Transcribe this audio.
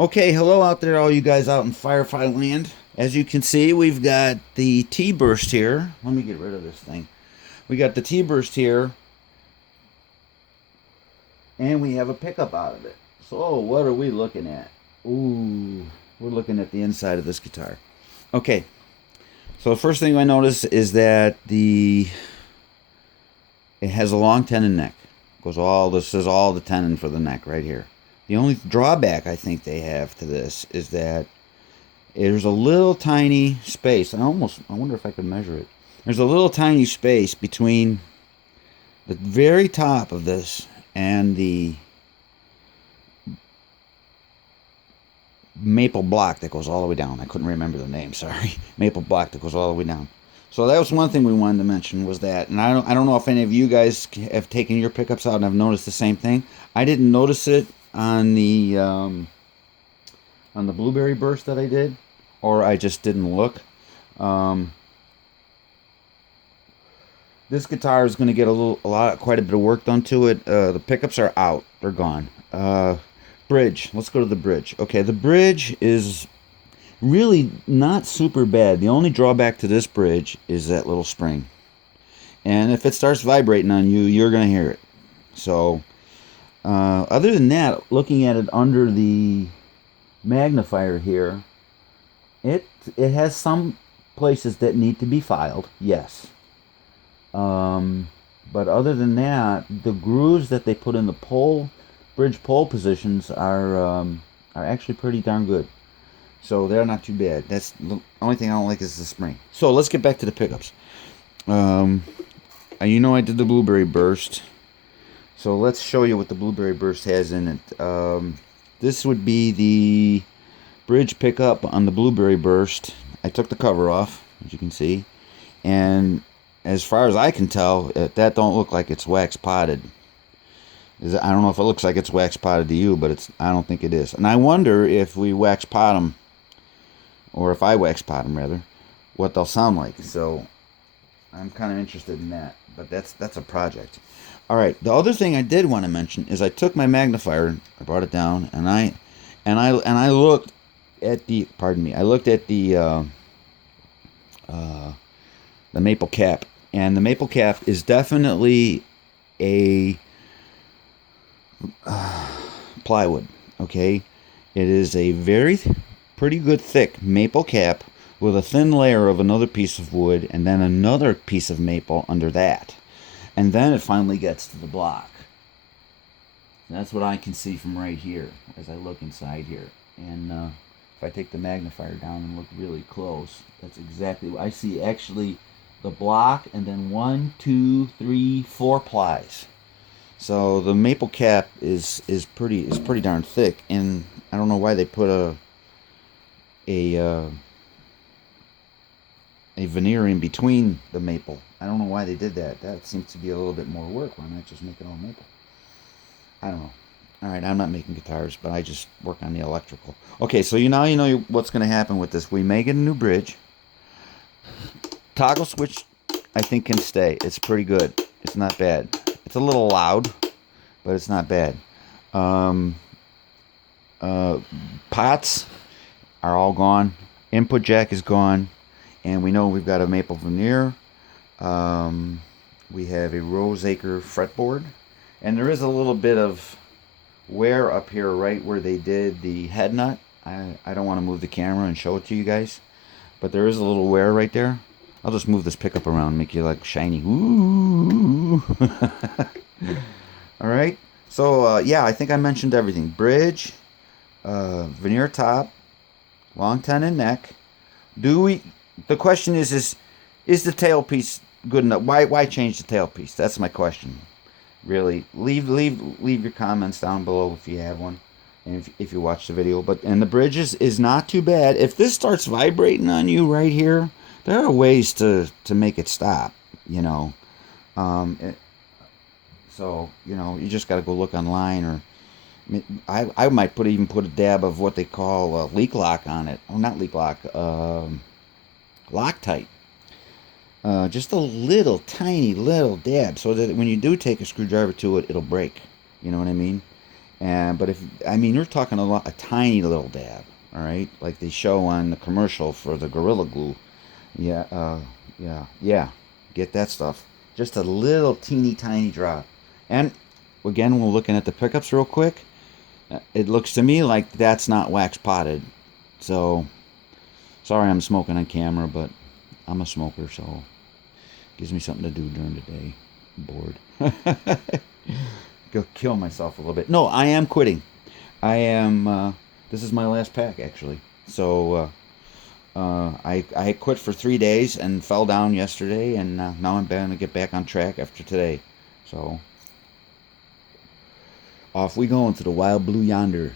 Okay, hello out there, all you guys out in Firefly land. As you can see, we've got the T-burst here. Let me get rid of this thing. We got the T-burst here, and we have a pickup out of it. So, what are we looking at? Ooh, we're looking at the inside of this guitar. Okay, so the first thing I notice is that it has a long tenon neck. This is all the tenon for the neck right here. The only drawback I think they have to this is that there's a little tiny space. I wonder if I could measure it. There's a little tiny space between the very top of this and the maple block that goes all the way down. I couldn't remember the name, sorry. Maple block that goes all the way down. So that was one thing we wanted to mention was that, and I don't know if any of you guys have taken your pickups out and have noticed the same thing. I didn't notice it on the blueberry burst that I did, or I just didn't look. Um, this guitar is going to get quite a bit of work done to it. The pickups are out; they're gone. Bridge. Let's go to the bridge. Okay, the bridge is really not super bad. The only drawback to this bridge is that little spring, and if it starts vibrating on you, you're going to hear it. So, other than that, looking at it under the magnifier here, it has some places that need to be filed, yes. But other than that, the grooves that they put in the bridge pole positions are actually pretty darn good. So they're not too bad. That's the only thing I don't like is the spring. So let's get back to the pickups. Um, I did the blueberry burst. So let's show you what the blueberry burst has in it. This would be the bridge pickup on the blueberry burst. I took the cover off, as you can see, and as far as I can tell, that don't look like it's wax potted. I don't know if it looks like it's wax potted to you, but I don't think it is. And I wonder if we wax pot them, or if I wax pot them rather, what they'll sound like. So I'm kind of interested in that, but that's a project. All right. The other thing I did want to mention is I took my magnifier, I brought it down, and I looked at the the maple cap, and the maple cap is definitely a plywood. Okay, it is a pretty good thick maple cap with a thin layer of another piece of wood and then another piece of maple under that, and then it finally gets to the block. That's what I can see from right here as I look inside here. And if I take the magnifier down and look really close, that's exactly what I see. Actually, the block and then 4 plies. So the maple cap is pretty darn thick, and I don't know why they put a veneer in between the maple. I don't know why they did that. That seems to be a little bit more work. Why not just make it all maple? I don't know. All right, I'm not making guitars, but I just work on the electrical. Okay, so you know what's going to happen with this. We may get a new bridge. Toggle switch, I think, can stay. It's pretty good. It's not bad. It's a little loud, but it's not bad. Um, Pots are all gone. Input jack is gone, and we know we've got a maple veneer. We have a Roseacre fretboard, and there is a little bit of wear up here right where they did the head nut. I don't want to move the camera and show it to you guys, but there is a little wear right there. I'll just move this pickup around and make you like shiny. Ooh. All right. So yeah, I think I mentioned everything. Bridge, veneer top, long tenon neck. The question is the tailpiece good enough? Why change the tailpiece? That's my question. Really, leave your comments down below if you have one, and if you watch the video. And the bridge is not too bad. If this starts vibrating on you right here, there are ways to make it stop. So you just got to go look online, or I might even put a dab of what they call leak lock on it. Well, not leak lock, Loctite. Just a little tiny little dab, so that when you do take a screwdriver to it, it'll break. You know what I mean? And but if I mean you're talking a tiny little dab, all right, like they show on the commercial for the Gorilla Glue. Yeah, yeah. Get that stuff. Just a little teeny tiny drop. And again, we're looking at the pickups real quick. It looks to me like that's not wax potted. So sorry, I'm smoking on camera, but I'm a smoker, so it gives me something to do during the day. I'm bored. Go kill myself a little bit. No, I am quitting. I am. This is my last pack actually. So I quit for 3 days and fell down yesterday, and now I'm going to get back on track after today. So off we go into the wild blue yonder.